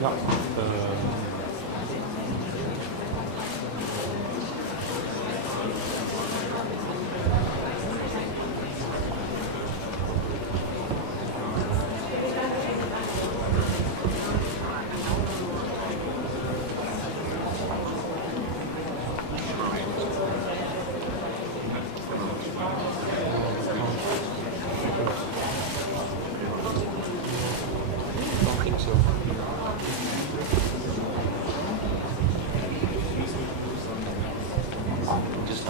Ja, don't think so. Just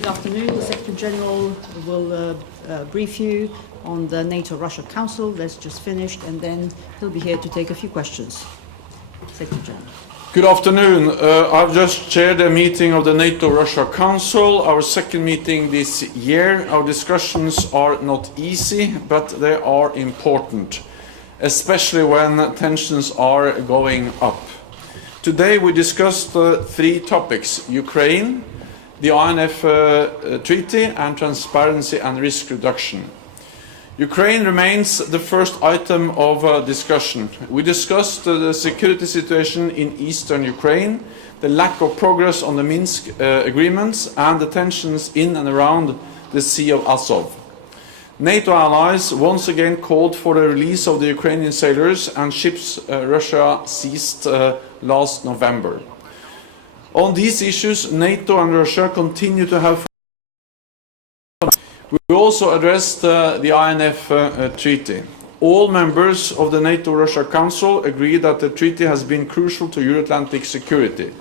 Good afternoon. The Secretary General will brief you on the NATO-Russia Council that's just finished, and then he'll be here to take a few questions. Secretary General. Good afternoon. I've just chaired a meeting of the NATO-Russia Council, our second meeting this year. Our discussions are not easy, but they are important, especially when tensions are going up. Today we discussed three topics: Ukraine, the INF Treaty, and transparency and risk reduction. Ukraine remains the first item of discussion. We discussed the security situation in eastern Ukraine, the lack of progress on the Minsk agreements, and the tensions in and around the Sea of Azov. NATO allies once again called for the release of the Ukrainian sailors and ships Russia seized last November. On these issues, NATO and Russia continue to have. We also addressed the INF Treaty. All members of the NATO-Russia Council agree that the treaty has been crucial to Euro-Atlantic security.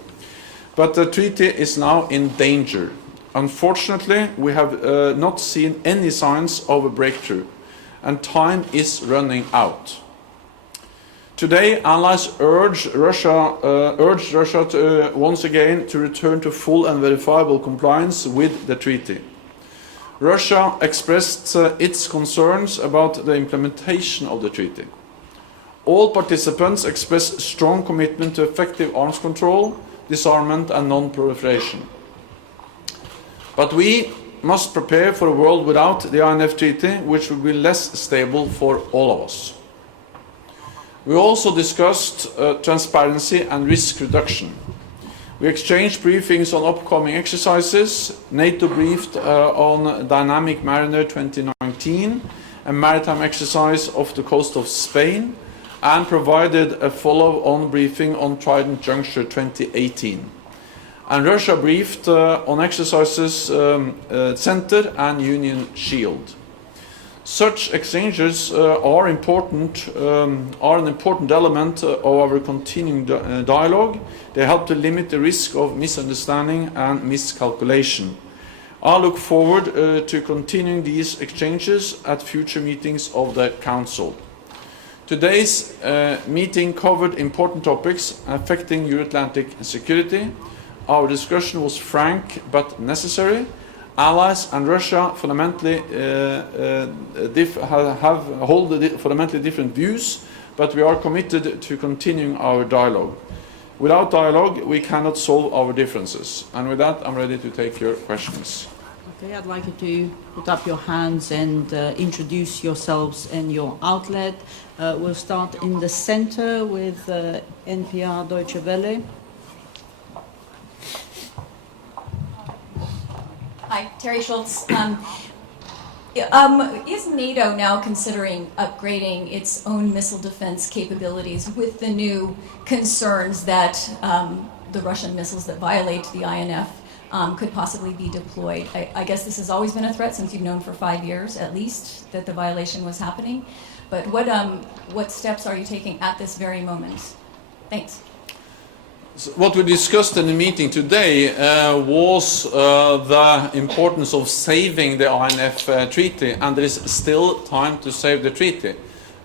But the treaty is now in danger. Unfortunately, we have not seen any signs of a breakthrough, and time is running out. Today, allies urged Russia to, once again to return to full and verifiable compliance with the treaty. Russia expressed its concerns about the implementation of the treaty. All participants expressed strong commitment to effective arms control, disarmament and non-proliferation. But we must prepare for a world without the INF Treaty, which will be less stable for all of us. We also discussed transparency and risk reduction. We exchanged briefings on upcoming exercises. NATO briefed on Dynamic Mariner 2019, a maritime exercise off the coast of Spain, and provided a follow-on briefing on Trident Juncture 2018. And Russia briefed on exercises Center and Union Shield. Such exchanges are an important element of our continuing dialogue. They help to limit the risk of misunderstanding and miscalculation. I look forward to continuing these exchanges at future meetings of the Council. Today's meeting covered important topics affecting Euro-Atlantic security. Our discussion was frank but necessary. Allies and Russia fundamentally hold fundamentally different views, but we are committed to continuing our dialogue. Without dialogue, we cannot solve our differences. And with that, I'm ready to take your questions. Okay, I'd like you to put up your hands and introduce yourselves and your outlet. We'll start in the center with NPR Deutsche Welle. Hi, Terry Schultz. Is NATO now considering upgrading its own missile defense capabilities with the new concerns that the Russian missiles that violate the INF could possibly be deployed? I guess this has always been a threat since you've known for 5 years at least that the violation was happening. But what steps are you taking at this very moment? Thanks. So what we discussed in the meeting today was the importance of saving the INF Treaty, and there is still time to save the treaty.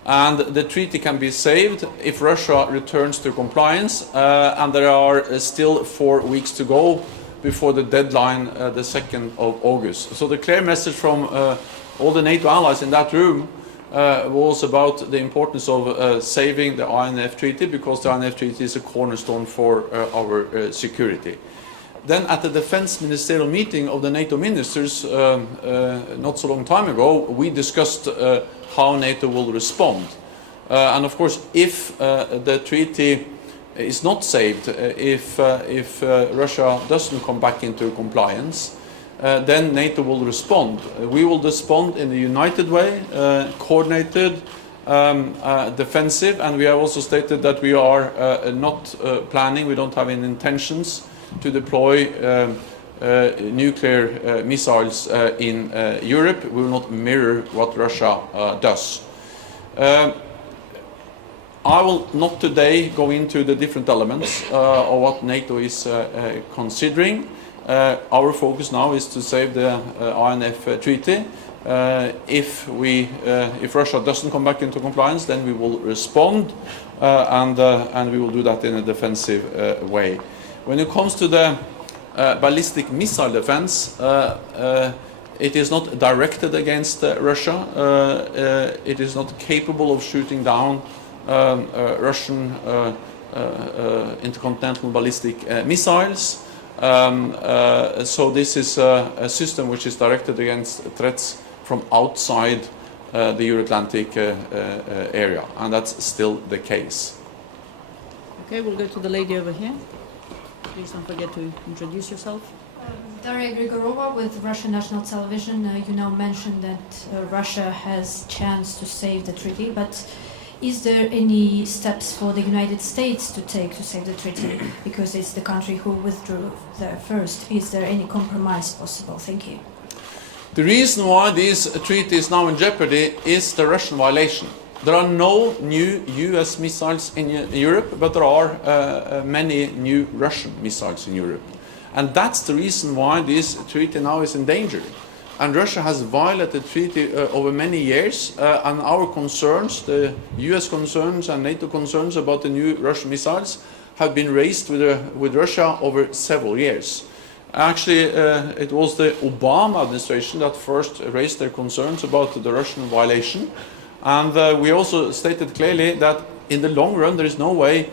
And the treaty can be saved if Russia returns to compliance, and there are still 4 weeks to go before the deadline, the 2nd of August. So the clear message from all the NATO allies in that room was about the importance of saving the INF Treaty, because the INF Treaty is a cornerstone for our security. Then at the defense ministerial meeting of the NATO ministers not so long time ago, we discussed how NATO will respond. And of course, if the treaty is not saved, if Russia doesn't come back into compliance, then NATO will respond. We will respond in a united way, coordinated, defensive, and we have also stated that we are not planning, we don't have any intentions to deploy nuclear missiles in Europe. We will not mirror what Russia does. I will not today go into the different elements of what NATO is considering. Our focus now is to save the INF Treaty. If Russia doesn't come back into compliance, then we will respond, and we will do that in a defensive way. When it comes to the ballistic missile defense, it is not directed against Russia. It is not capable of shooting down Russian intercontinental ballistic missiles. So this is a system which is directed against threats from outside the Euro-Atlantic area, and that's still the case. Okay, we'll go to the lady over here. Please don't forget to introduce yourself. Daria Grigorova with Russian National Television. You now mentioned that Russia has chance to save the treaty, but is there any steps for the United States to take to save the treaty? Because it's the country who withdrew there first. Is there any compromise possible? Thank you. The reason why this treaty is now in jeopardy is the Russian violation. There are no new US missiles in Europe, but there are many new Russian missiles in Europe. And that's the reason why this treaty now is in danger. And Russia has violated the treaty over many years, and our concerns, the US concerns and NATO concerns about the new Russian missiles, have been raised with Russia over several years. Actually, it was the Obama administration that first raised their concerns about the Russian violation. And we also stated clearly that in the long run there is no way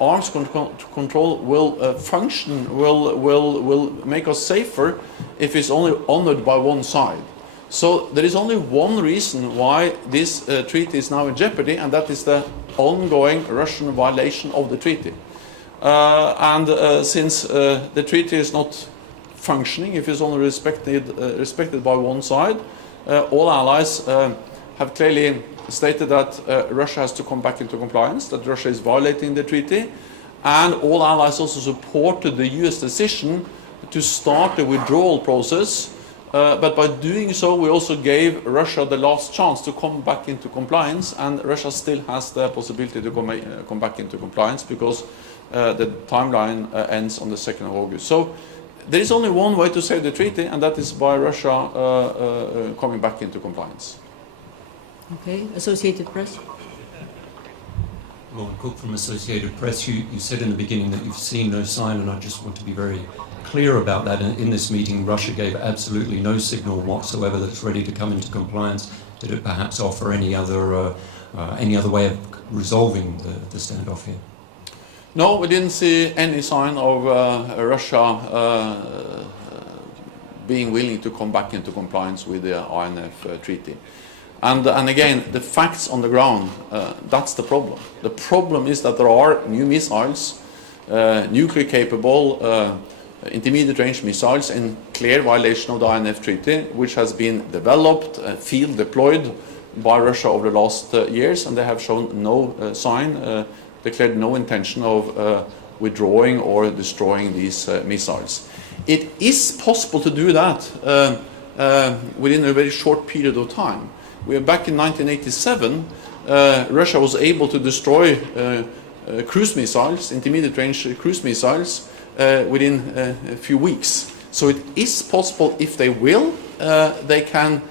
arms control will function, will make us safer if it's only honored by one side. So there is only one reason why this treaty is now in jeopardy, and that is the ongoing Russian violation of the treaty. Since the treaty is not functioning, if it's only respected by one side, all allies have clearly stated that Russia has to come back into compliance, that Russia is violating the treaty, and all allies also supported the US decision to start the withdrawal process, but by doing so we also gave Russia the last chance to come back into compliance, and Russia still has the possibility to come back into compliance because the timeline ends on the 2nd of August. So there is only one way to save the treaty, and that is by Russia coming back into compliance. Okay, Associated Press. Ron Cook from Associated Press. You said in the beginning that you've seen no sign, and I just want to be very clear about that. In this meeting, Russia gave absolutely no signal whatsoever that it's ready to come into compliance. Did it perhaps offer any other way of resolving the standoff here? No, we didn't see any sign of Russia being willing to come back into compliance with the INF Treaty. And again, the facts on the ground, that's the problem. The problem is that there are new missiles, nuclear capable, intermediate range missiles in clear violation of the INF Treaty, which has been developed, field deployed by Russia over the last years, and they have shown no sign, declared no intention of withdrawing or destroying these missiles. It is possible to do that within a very short period of time. Back in 1987, Russia was able to destroy cruise missiles, intermediate range cruise missiles, within a few weeks. So it is possible, if they will, they can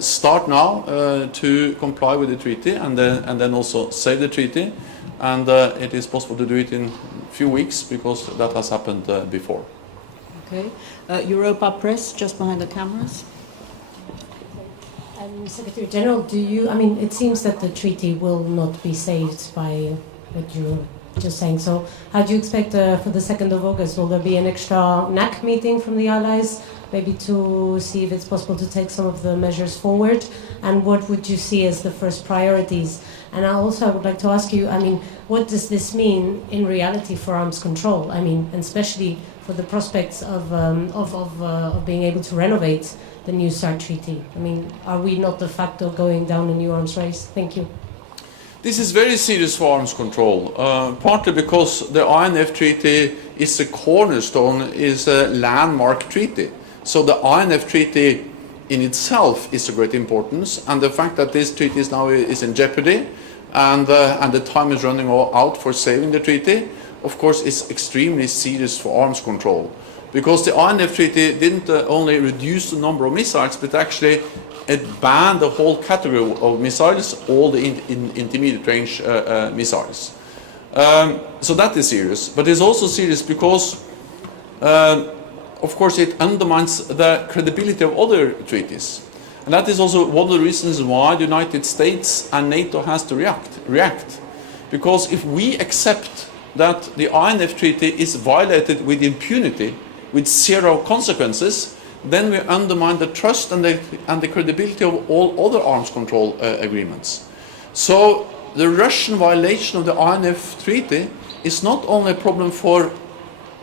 start now to comply with the treaty and then also save the treaty. And it is possible to do it in a few weeks because that has happened before. Okay. Europa Press, just behind the cameras. Secretary General, it seems that the treaty will not be saved by what you're just saying. So how do you expect for the 2nd of August? Will there be an extra NAC meeting from the Allies, maybe to see if it's possible to take some of the measures forward? And what would you see as the first priorities? And I would like to ask you, what does this mean in reality for arms control? And especially for the prospects of being able to renovate the New START treaty. Are we not de facto going down a new arms race? Thank you. This is very serious for arms control, partly because the INF Treaty is a cornerstone, is a landmark treaty. So the INF Treaty in itself is of great importance, and the fact that this treaty is now in jeopardy and the time is running out for saving the treaty, of course, is extremely serious for arms control. Because the INF Treaty didn't only reduce the number of missiles, but actually it banned the whole category of missiles, all the intermediate range missiles. So that is serious. But it's also serious because, of course, it undermines the credibility of other treaties. And that is also one of the reasons why the United States and NATO has to react. Because if we accept that the INF Treaty is violated with impunity, with zero consequences, then we undermine the trust and the credibility of all other arms control agreements. So the Russian violation of the INF Treaty is not only a problem for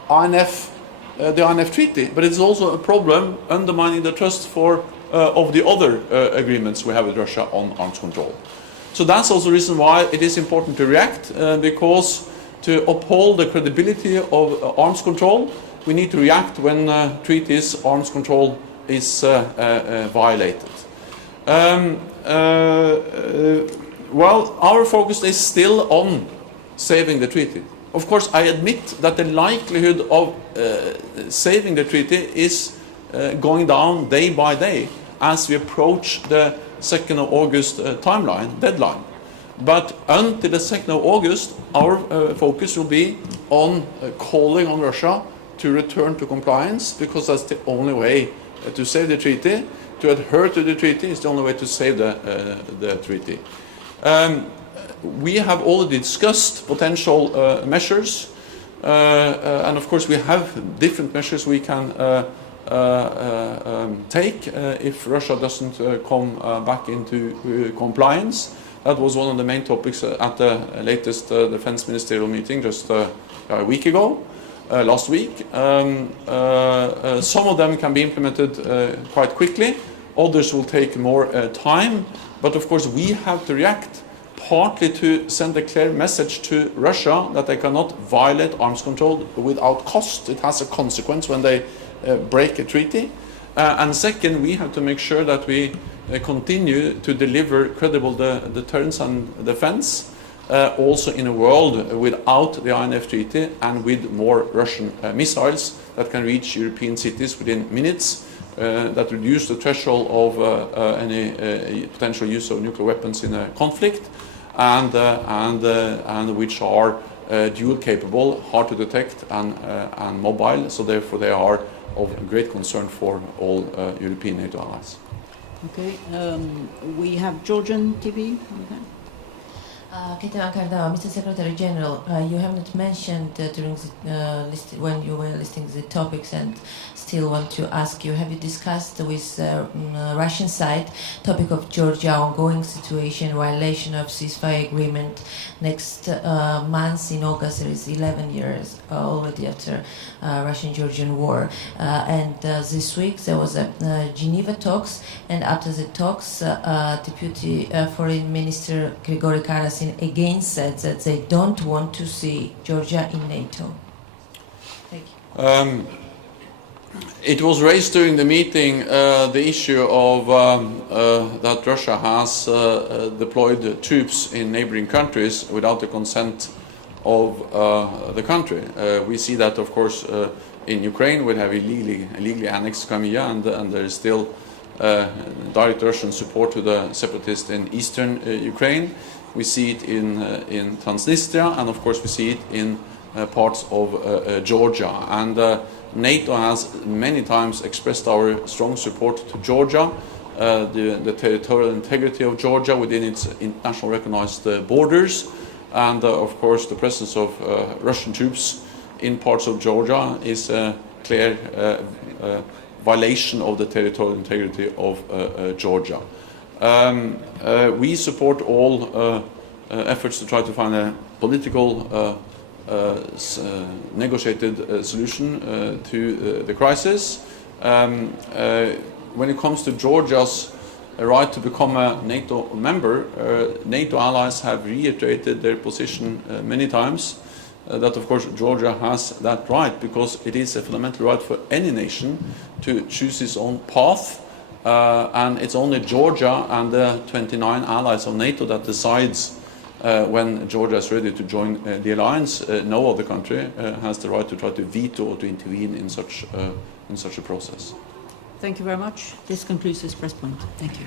the INF Treaty, but it's also a problem undermining the trust of the other agreements we have with Russia on arms control. So that's also the reason why it is important to react, because to uphold the credibility of arms control, we need to react when treaties, arms control is violated. Well, our focus is still on saving the treaty. Of course, I admit that the likelihood of saving the treaty is going down day by day as we approach the 2nd of August deadline. But until the 2nd of August, our focus will be on calling on Russia to return to compliance, because that's the only way to save the treaty. To adhere to the treaty is the only way to save the treaty. We have already discussed potential measures, and of course we have different measures we can take if Russia doesn't come back into compliance. That was one of the main topics at the latest defense ministerial meeting just a week ago. Last week. Some of them can be implemented quite quickly, others will take more time, but of course we have to react, partly to send a clear message to Russia that they cannot violate arms control without cost. It has a consequence when they break a treaty. And second, we have to make sure that we continue to deliver credible deterrence and defense, also in a world without the INF Treaty and with more Russian missiles that can reach European cities within minutes, that reduce the threshold of any potential use of nuclear weapons in a conflict, and which are dual capable, hard to detect, and mobile. So therefore, they are of great concern for all European NATO allies. Okay, we have Georgian TV. Ketan Kardama, Mr. Secretary General, you have not mentioned during the when you were listing the topics, and still want to ask you, have you discussed with Russian side topic of Georgia ongoing situation, violation of ceasefire agreement? Next month in August there is 11 years already after Russian-Georgian war, and this week there was a Geneva talks, and after the talks Deputy Foreign Minister Grigory Karasin again said that they don't want to see Georgia in NATO. Thank you. It was raised during the meeting the issue of that Russia has deployed troops in neighboring countries without the consent of the country. We see that, of course, in Ukraine we have illegally annexed Crimea, and there is still direct Russian support to the separatists in eastern Ukraine. We see it in Transnistria, and of course we see it in parts of Georgia. And NATO has many times expressed our strong support to Georgia, the territorial integrity of Georgia within its international recognized borders, and of course the presence of Russian troops in parts of Georgia is a clear violation of the territorial integrity of Georgia. We support all efforts to try to find a political negotiated solution to the crisis. When it comes to Georgia's right to become a NATO member, NATO allies have reiterated their position many times that of course Georgia has that right, because it is a fundamental right for any nation to choose its own path, and it's only Georgia and the 29 allies of NATO that decides when Georgia is ready to join the alliance. No other country has the right to try to veto or to intervene in such a process. Thank you very much. This concludes this press point. Thank you.